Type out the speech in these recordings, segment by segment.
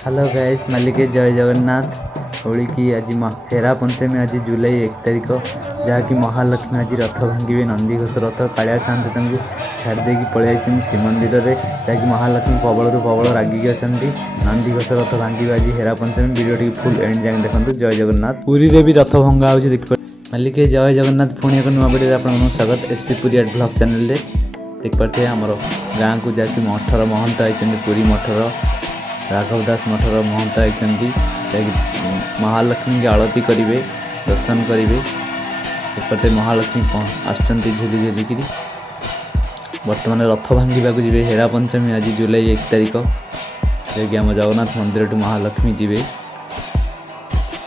Hello guys, मालिके जय जगन्नाथ। होली की आज हेरा पंचमी आज जुलाई 1 तारिख, जहाँकि महालक्ष्मी आज रथ भांगे नंदीघोष रथ। कालिया सामंत छाड़ी पलि श्रीमंदिर में, जहाँकि महालक्ष्मी प्रबल प्रबल रागिक अच्छा। नंदीघोष रथ भांगे आज हेरा पंचमी। वीडियो फुल एंड जाए देखो। जय जगन्नाथ। पुरी में भी रथ भंगा हो देख मालिके जय जगन्नाथ। पुणी एक नुआ वीडियो आप स्वागत। एसपी पुरी ब्लॉग चैनल देख पारे आमर गाँव को जहाँकि मठर महंत आई पुरी मठर राघव दास मठर महंत आई महालक्ष्मी की आरती करेंगे, दर्शन करेंगे। एक महालक्ष्मी आसुँच झुली झुलिकी बर्तमान रथ भांगा जी। हेरा पंचमी आज जुलाई 1 तारिख, जैकि आम जगन्नाथ मंदिर ठू महालक्ष्मी जी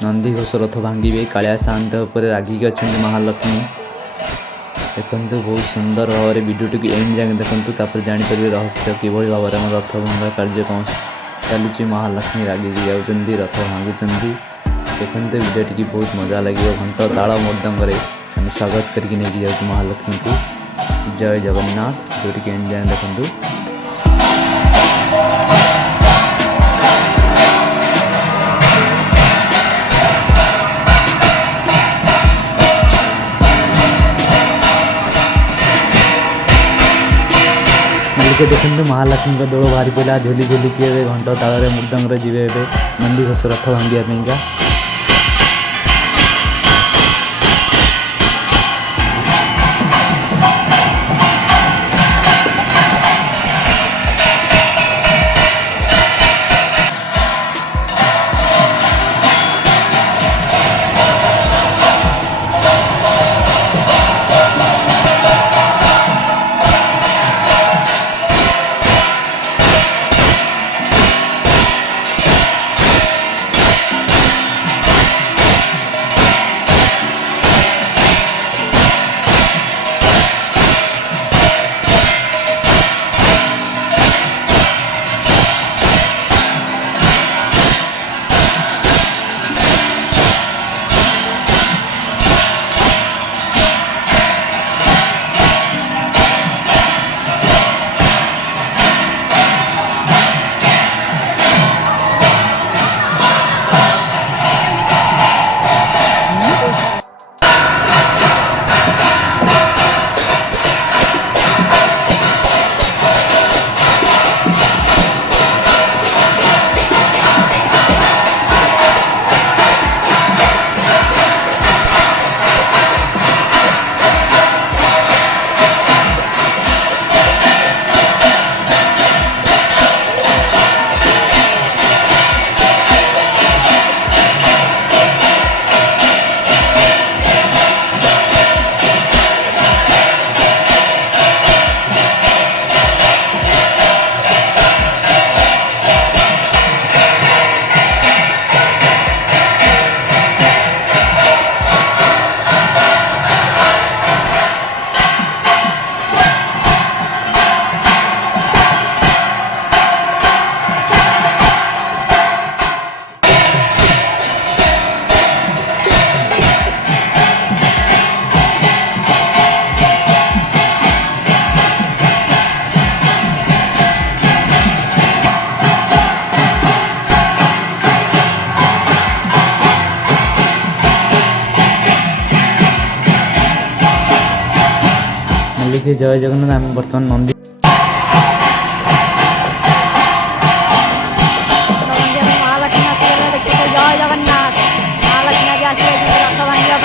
नंदीघोष रथ भांगे। कालिया सामंत पर रागिक अच्छा महालक्ष्मी। देखो बहुत सुंदर भाव में वीडियो टी एंड जाए देखो, जापर रहस्य कि भाव में रथ भंगा कार्यक्रम चलुची। महालक्ष्मी रागिक जाऊँच रथ भांगुंट। देखते वीडियो टी बहुत मजा लगे। घंट ताल मृदंग स्वागत करके नहीं जाऊँ महालक्ष्मी को। जय जगन्नाथ। वीडियो टी एंड जाए देखो। मालिके देखते महालक्ष्मी का दौड़ बाहरी पड़ा झुली झुलिकी घंट ताल मृदंग जी नंदीघोष रथ भांगा। मालिके जय जगन्नाथ। आम बर्तमान नंदी महालक्ष्मी जय जगन्नाथ। महालक्ष्मी आज रथ भांगा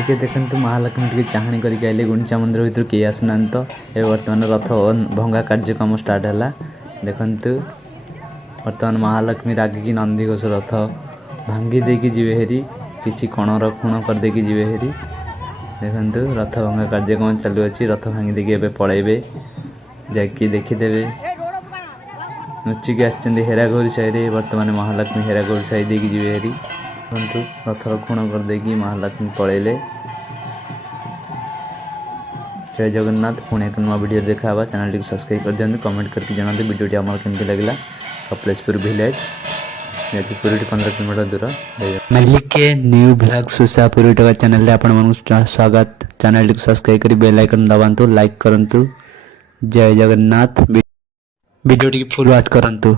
ଟିକେ ଦେଖନ୍ତୁ ମହାଲକ୍ଷ୍ମୀ ଟିକେ ଚାହାଣି କରିକି ଆଇଲେ ଗୁଣ୍ଡିଚା ମନ୍ଦିର ଭିତରୁ କେହି ଆସୁନାହାନ୍ତି ତ ଏବେ ବର୍ତ୍ତମାନ ରଥ ଭଙ୍ଗା କାର୍ଯ୍ୟକ୍ରମ ଷ୍ଟାର୍ଟ ହେଲା। ଦେଖନ୍ତୁ ବର୍ତ୍ତମାନ ମହାଲକ୍ଷ୍ମୀ ରାଗିକି ନନ୍ଦିଘୋଷ ରଥ ଭାଙ୍ଗି ଦେଇକି ଯିବେ ହେରି, କିଛି କଣର ଖୁଣ କରିଦେଇକି ଯିବେ ହେରି। ଦେଖନ୍ତୁ ରଥ ଭଙ୍ଗା କାର୍ଯ୍ୟକ୍ରମ ଚାଲୁଅଛି, ରଥ ଭାଙ୍ଗି ଦେଇକି ଏବେ ପଳେଇବେ, ଯାଇକି ଦେଖିଦେବେ। ନୁଚିକି ଆସିଛନ୍ତି ହେରାଗୌରୀ ସାହିରେ, ବର୍ତ୍ତମାନ ମହାଲକ୍ଷ୍ମୀ ହେରାଗୌରୀ ସାହି ଦେଇକି ଯିବେ ହେରି। ଦେଖନ୍ତୁ ରଥର ଖୁଣ କରିଦେଇକି ମହାଲକ୍ଷ୍ମୀ ପଳେଇଲେ। ଜୟ ଜଗନ୍ନାଥ। ପୁଣି ଏକ ନୂଆ ଭିଡ଼ିଓ ଦେଖା ହେବା। ଚ୍ୟାନେଲଟିକୁ ସବସ୍କ୍ରାଇବ୍ କରିଦିଅନ୍ତୁ, କମେଣ୍ଟ କରିକି ଜଣାନ୍ତୁ ଭିଡ଼ିଓଟି ଆମର କେମିତି ଲାଗିଲା। କପିଳେଶ୍ୱର ଭିଲେଜ ଯାହାକି ପୁରୀଠୁ 15 କିଲୋମିଟର ଦୂର। ମାଲିକେ ନ୍ୟୁ ବ୍ଲଗ ସୁସା ପୁରୀ ଟକା ଚ୍ୟାନେଲରେ ଆପଣମାନଙ୍କୁ ସ୍ୱାଗତ। ଚ୍ୟାନେଲଟିକୁ ସବସ୍କ୍ରାଇବ୍ କରି ବେଲ୍ ଆଇକନ୍ ଦବାନ୍ତୁ, ଲାଇକ୍ କରନ୍ତୁ। ଜୟ ଜଗନ୍ନାଥ। ଭିଡ଼ିଓଟିକୁ ଫୁଲ୍ ୱାଚ୍ କରନ୍ତୁ।